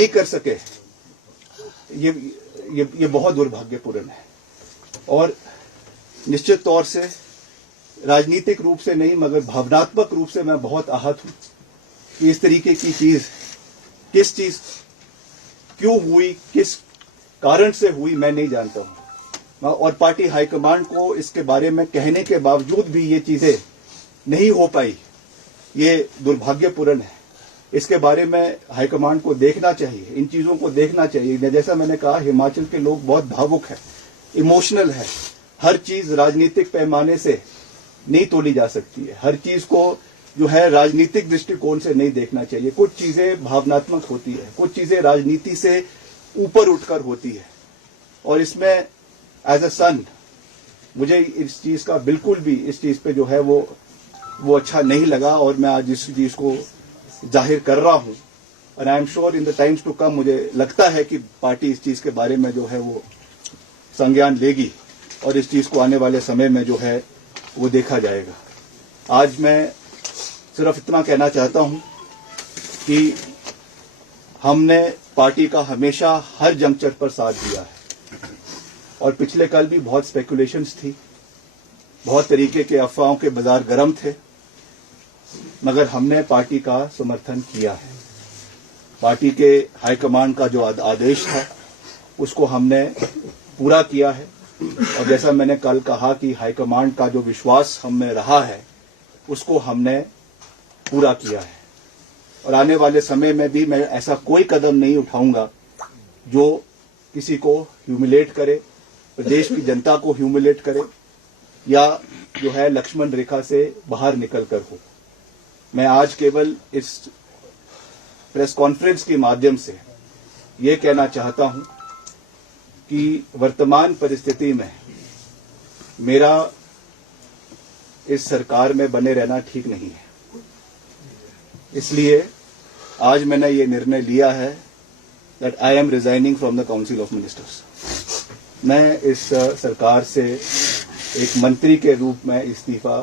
नहीं कर सके, ये बहुत दुर्भाग्यपूर्ण है। और निश्चित तौर से राजनीतिक रूप से नहीं मगर भावनात्मक रूप से मैं बहुत आहत हूं कि इस तरीके की चीज किस चीज क्यों हुई, किस कारण से हुई, मैं नहीं जानता हूं। और पार्टी हाईकमांड को इसके बारे में कहने के बावजूद भी ये चीजें नहीं हो पाई, ये दुर्भाग्यपूर्ण है। इसके बारे में हाईकमांड को देखना चाहिए, इन चीजों को देखना चाहिए। जैसा मैंने कहा, हिमाचल के लोग बहुत भावुक है, इमोशनल है। हर चीज राजनीतिक पैमाने से नहीं तोली जा सकती है। हर चीज को जो है राजनीतिक दृष्टिकोण से नहीं देखना चाहिए। कुछ चीजें भावनात्मक होती है, कुछ चीजें राजनीति से ऊपर उठकर होती है। और इसमें एज अ सन मुझे इस चीज का बिल्कुल भी इस चीज पे जो है वो अच्छा नहीं लगा और मैं आज इस चीज को जाहिर कर रहा हूं। और I am sure in the times to come मुझे लगता है कि पार्टी इस चीज के बारे में जो है वो संज्ञान लेगी और इस चीज को आने वाले समय में जो है वो देखा जाएगा। आज मैं सिर्फ इतना कहना चाहता हूं कि हमने पार्टी का हमेशा हर जंक्चर पर साथ दिया है और पिछले कल भी बहुत स्पेकुलेशंस थी, बहुत तरीके के अफवाहों के बाजार गर्म थे, मगर हमने पार्टी का समर्थन किया है। पार्टी के हाईकमांड का जो आदेश था उसको हमने पूरा किया है। और जैसा मैंने कल कहा कि हाईकमांड का जो विश्वास हमें रहा है उसको हमने पूरा किया है। और आने वाले समय में भी मैं ऐसा कोई कदम नहीं उठाऊंगा जो किसी को ह्यूमिलेट करे, प्रदेश की जनता को ह्यूमिलेट करे या जो है लक्ष्मण रेखा से बाहर निकल कर हो। मैं आज केवल इस प्रेस कॉन्फ्रेंस के माध्यम से ये कहना चाहता हूं कि वर्तमान परिस्थिति में मेरा इस सरकार में बने रहना ठीक नहीं है। इसलिए आज मैंने ये निर्णय लिया है that I am resigning from the council of ministers. मैं इस सरकार से एक मंत्री के रूप में इस्तीफा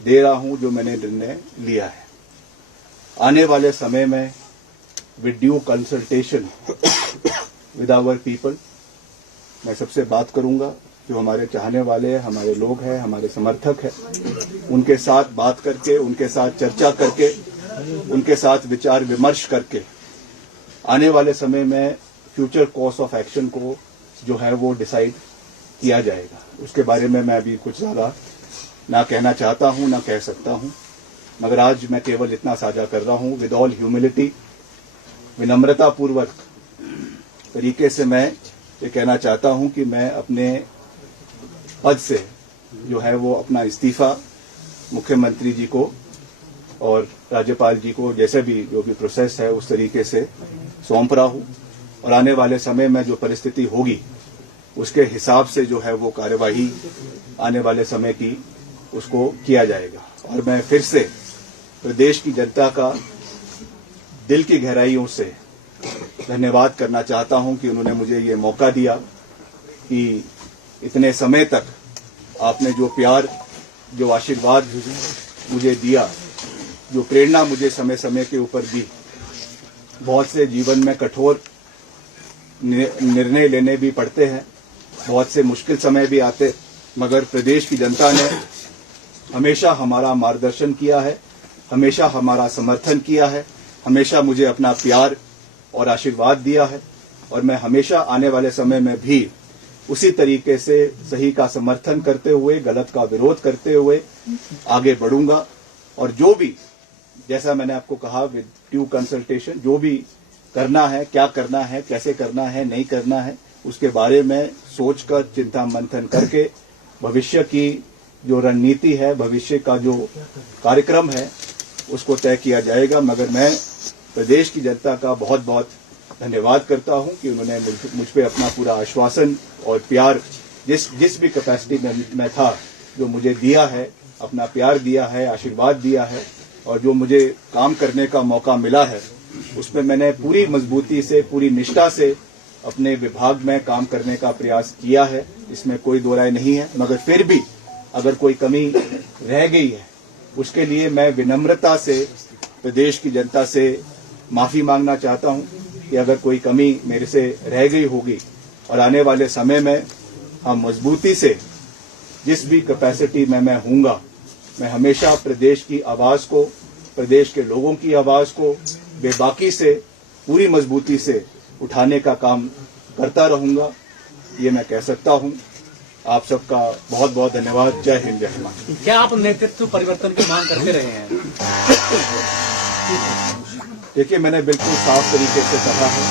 दे रहा हूं जो मैंने निर्णय लिया है। आने वाले समय में with due consultation with our people मैं सबसे बात करूंगा, जो हमारे चाहने वाले हैं, हमारे लोग हैं, हमारे समर्थक हैं, उनके साथ बात करके, उनके साथ चर्चा करके, उनके साथ विचार विमर्श करके आने वाले समय में फ्यूचर कोर्स ऑफ एक्शन को जो है वो डिसाइड किया जाएगा। उसके बारे में मैं अभी कुछ ज्यादा ना कहना चाहता हूं, ना कह सकता हूं, मगर आज मैं केवल इतना साझा कर रहा हूं विद ऑल ह्यूमिलिटी, विनम्रता पूर्वक तरीके से मैं ये कहना चाहता हूं कि मैं अपने पद से जो है वो अपना इस्तीफा मुख्यमंत्री जी को और राज्यपाल जी को जैसे भी जो भी प्रोसेस है उस तरीके से सौंप रहा हूं। और आने वाले समय में जो परिस्थिति होगी उसके हिसाब से जो है वो कार्यवाही आने वाले समय की उसको किया जाएगा। और मैं फिर से प्रदेश की जनता का दिल की गहराइयों से धन्यवाद करना चाहता हूं कि उन्होंने मुझे ये मौका दिया कि इतने समय तक आपने जो प्यार, जो आशीर्वाद मुझे दिया, जो प्रेरणा मुझे समय समय के ऊपर दी। बहुत से जीवन में कठोर निर्णय लेने भी पड़ते हैं, बहुत से मुश्किल समय भी आते, मगर प्रदेश की जनता ने हमेशा हमारा मार्गदर्शन किया है, हमेशा हमारा समर्थन किया है, हमेशा मुझे अपना प्यार और आशीर्वाद दिया है। और मैं हमेशा आने वाले समय में भी उसी तरीके से सही का समर्थन करते हुए, गलत का विरोध करते हुए आगे बढ़ूंगा। और जो भी, जैसा मैंने आपको कहा, विद ड्यू कंसल्टेशन, जो भी करना है, क्या करना है, कैसे करना है, नहीं करना है, उसके बारे में सोचकर, चिंता मंथन करके भविष्य की जो रणनीति है, भविष्य का जो कार्यक्रम है उसको तय किया जाएगा। मगर मैं प्रदेश की जनता का बहुत बहुत धन्यवाद करता हूं कि उन्होंने मुझ पे अपना पूरा आश्वासन और प्यार जिस भी कैपेसिटी में मैं था जो मुझे दिया है, अपना प्यार दिया है, आशीर्वाद दिया है, और जो मुझे काम करने का मौका मिला है उसमें मैंने पूरी मजबूती से, पूरी निष्ठा से अपने विभाग में काम करने का प्रयास किया है। इसमें कोई दो राय नहीं है। मगर फिर भी अगर कोई कमी रह गई है उसके लिए मैं विनम्रता से प्रदेश की जनता से माफी मांगना चाहता हूं। कि अगर कोई कमी मेरे से रह गई होगी और आने वाले समय में हम मजबूती से जिस भी कैपेसिटी में मैं हूँगा, मैं हमेशा प्रदेश की आवाज़ को, प्रदेश के लोगों की आवाज़ को बेबाकी से पूरी मजबूती से उठाने का काम करता रहूँगा, ये मैं कह सकता हूँ। आप सबका बहुत बहुत धन्यवाद। जय हिंद, जय हिमाचल। क्या आप नेतृत्व परिवर्तन की मांग करते रहे हैं? देखिए, मैंने बिल्कुल साफ तरीके से कहा है,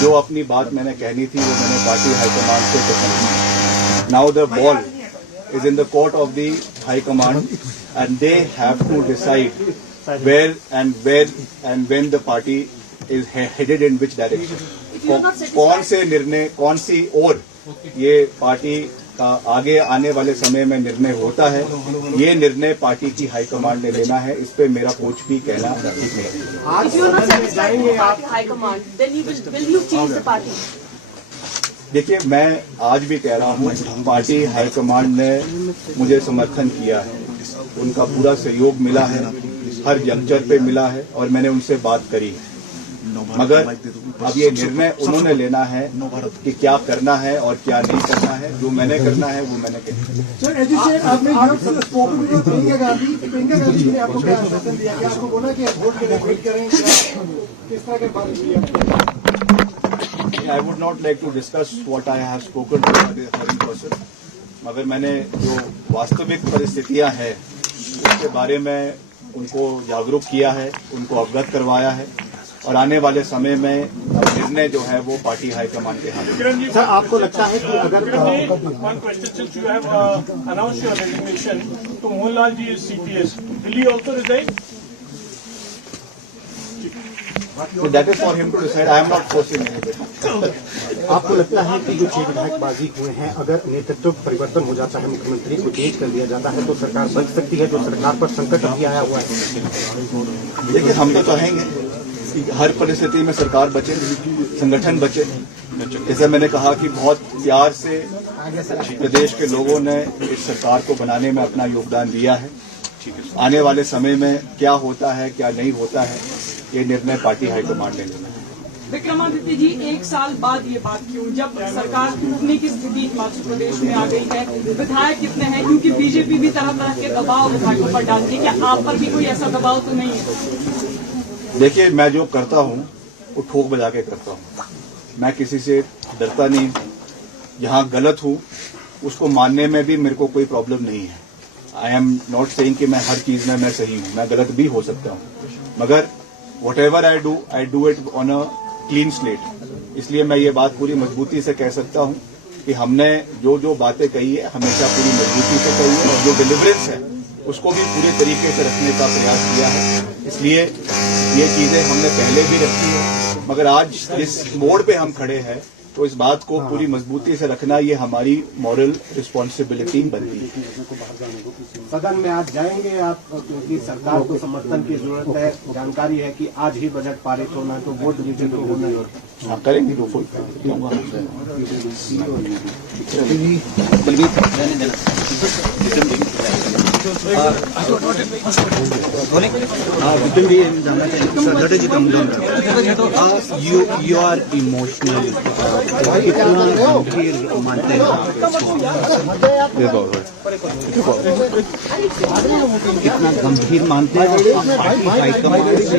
जो अपनी बात मैंने कहनी थी वो मैंने पार्टी हाईकमान से कहनी। Now the ball is in the court of the High Command and they have to decide where and when the party is headed in which direction. कौन से निर्णय, कौन सी ओर ये पार्टी का आगे आने वाले समय में निर्णय होता है, ये निर्णय पार्टी की हाईकमांड ने लेना है। इस पे मेरा कुछ भी कहना ठीक नहीं। देखिए, मैं आज भी कह रहा हूँ, पार्टी हाईकमांड ने मुझे समर्थन किया है, उनका पूरा सहयोग मिला है, हर जंक्चर पे मिला है और मैंने उनसे बात करी है। मगर अब ये निर्णय उन्होंने लेना है कि क्या करना है और क्या नहीं करना है। जो मैंने करना है वो मैंने I would not like to discuss what I have spoken to her in person, मगर मैंने जो वास्तविक परिस्थितियां हैं उसके बारे में उनको जागरूक किया है, उनको अवगत करवाया है और आने वाले समय में निर्णय जो है वो पार्टी हाईकमान के हाथ में। सर, आपको लगता है कि अगर one question, since you have announced your resignation to Mohanlal ji is CPS, will he also resign? So that is for him to decide. I am not forcing anything. आपको लगता है कि जो 6 विधायक बाजी हुए हैं, अगर नेतृत्व परिवर्तन हो जाता है, मुख्यमंत्री को चेंज कर दिया जाता है तो सरकार बच सकती है, जो सरकार पर संकट अभी आया हुआ है? देखिए, हम तो चाहेंगे कि हर परिस्थिति में सरकार बचे, संगठन बचे। जैसे मैंने कहा कि बहुत प्यार से प्रदेश के लोगों ने इस सरकार को बनाने में अपना योगदान दिया है। आने वाले समय में क्या होता है, क्या नहीं होता है, ये निर्णय पार्टी हाईकमांड ने लेना है। विक्रमादित्य जी, 1 साल बाद ये बात क्यों, जब सरकार टूटने की स्थिति मध्य प्रदेश में आ गई है, विधायक कितने हैं, क्योंकि बीजेपी भी तरह तरह के दबाव विधायकों पर डालती है, क्या आप पर भी कोई ऐसा दबाव तो नहीं है? देखिए, मैं जो करता हूँ वो ठोक बजा के करता हूँ, मैं किसी से डरता नहीं। जहाँ गलत हूँ उसको मानने में भी मेरे को कोई प्रॉब्लम नहीं है। आई एम नॉट सेइंग कि मैं हर चीज में मैं सही हूँ, मैं गलत भी हो सकता हूँ, मगर whatever I do it on a clean slate। इसलिए मैं ये बात पूरी मजबूती से कह सकता हूँ कि हमने जो जो बातें कही है हमेशा पूरी मजबूती से कही है और जो डिलीवरेंस है उसको भी पूरे तरीके से रखने का प्रयास किया है। इसलिए ये चीजें हमने पहले भी रखी है, मगर आज इस मोड़ पे हम खड़े हैं तो इस बात को पूरी मजबूती से रखना ये हमारी मॉरल रिस्पॉन्सिबिलिटी बनती है। सदन में आज जाएंगे आप, क्योंकि सरकार को समर्थन की जरूरत है। जानकारी है कि आज ही बजट पारित होना है, तो वोट डिवीजन को होना है। हाँ, करेंगे दो फुल you are emotional. कितना गंभीर मानते हैं पार्टी हाईकमान से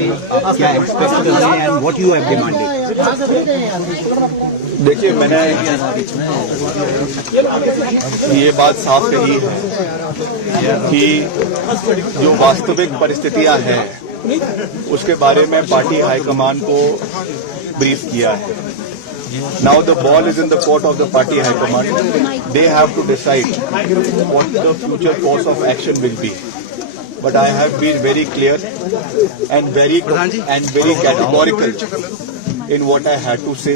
क्या एक्सपेक्ट कर रहे हैं and what you have demanded? देखिए, मैंने ये बात साफ कही है कि जो वास्तविक परिस्थितियां हैं उसके बारे में पार्टी हाईकमान को ब्रीफ किया है। Now the ball is in the court of the party high command. They have to decide what the future course of action will be. But I have been very clear and very categorical in what I had to say,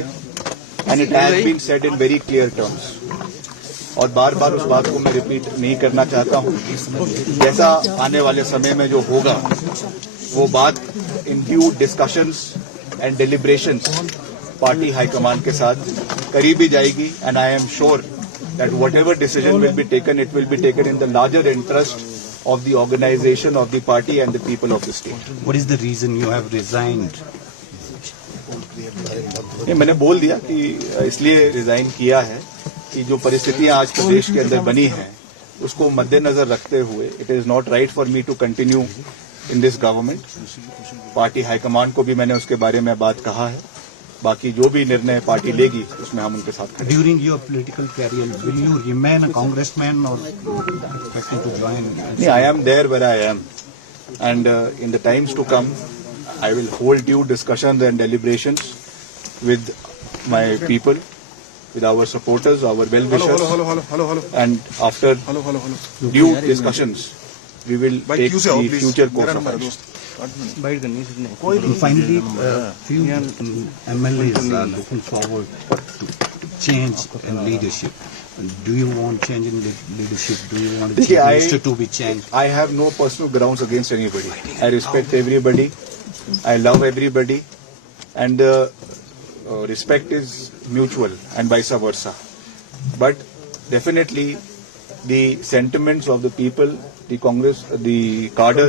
and it has been said in very clear terms. और बार बार उस बात को मैं repeat नहीं करना चाहता हूँ। जैसा आने वाले समय में जो होगा वो बात in due discussions and deliberations party high command के साथ करी भी जाएगी, and I am sure that whatever decision will be taken, it will be taken in the larger interest of the organization of the party and the people of the state. What is the reason you have resigned? नहीं, मैंने बोल दिया कि इसलिए resign किया है कि जो परिस्थितियां आज प्रदेश के अंदर बनी हैं उसको मद्देनजर रखते हुए it is not right for me to continue in this government. Party high command को भी मैंने उसके बारे में बात कहा है, बाकी जो भी निर्णय पार्टी लेगी उसमें हम उनके साथ खड़े हैं। During your political career, will you remain a congressman or expecting to join? I am there where I am, and in the times to come, I will hold due discussions and deliberations with my people, with our supporters, our well-wishers, and after due discussions, we will take the future course of action. Finally, few MLAs are looking forward to change in leadership. Do you want change in leadership? Do you want the chief minister to be changed? I have no personal grounds against anybody. I respect everybody. I love everybody, and respect is mutual, and vice versa. But definitely, the sentiments of the people, the Congress, the cadre,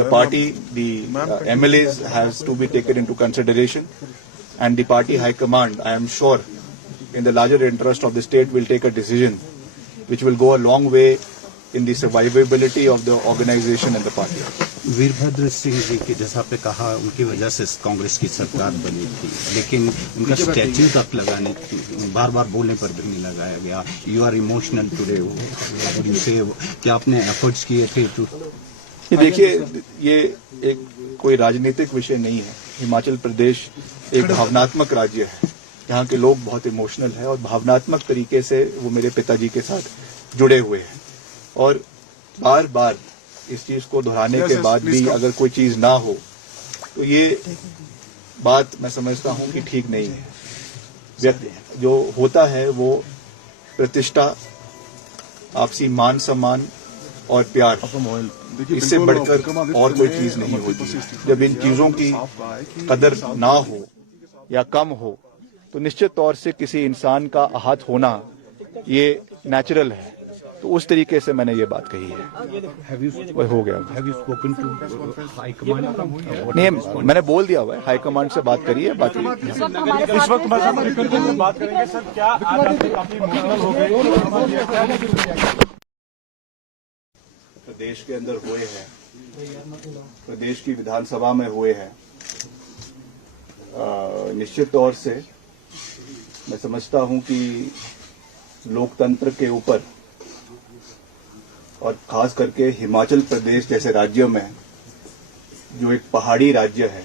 the party, the MLAs has to be taken into consideration, and the party high command, I am sure, in the larger interest of the state, will take a decision which will go a long way in the survivability of the organization and the party. Virbhadra Singh ji के जैसा आपने कहा उनकी वजह से कांग्रेस की सरकार बनी थी, लेकिन उनका स्टैच्यू तक लगाने बार बार बोलने पर भी नहीं लगाया गया। यू आर इमोशनल टुडे, क्या आपने एफर्ट्स किए थे? देखिए, ये एक कोई राजनीतिक विषय नहीं है। हिमाचल प्रदेश एक भावनात्मक राज्य है, यहाँ के लोग बहुत इमोशनल है और भावनात्मक तरीके से वो मेरे पिताजी के साथ जुड़े हुए हैं, और बार बार इस चीज को दोहराने के बाद भी अगर कोई चीज ना हो तो ये बात मैं समझता हूं कि ठीक नहीं है। व्यक्ति जो होता है वो प्रतिष्ठा, आपसी मान सम्मान और प्यार, इससे बढ़कर और कोई चीज नहीं होती। जब इन चीजों की कदर ना हो या कम हो तो निश्चित तौर से किसी इंसान का आहत होना ये नेचुरल है। तो उस तरीके से मैंने ये बात कही है। वो हो गया। नहीं, मैंने बोल दिया हुआ है, हाईकमांड से बात करिए। बाकी इस वक्त बात करेंगे सर, क्या आज आपसे काफी इमोशनल हो गए? प्रदेश के अंदर हुए हैं, प्रदेश की विधानसभा में हुए हैं, निश्चित तौर से मैं समझता हूं कि लोकतंत्र के ऊपर और खास करके हिमाचल प्रदेश जैसे राज्य में, जो एक पहाड़ी राज्य है,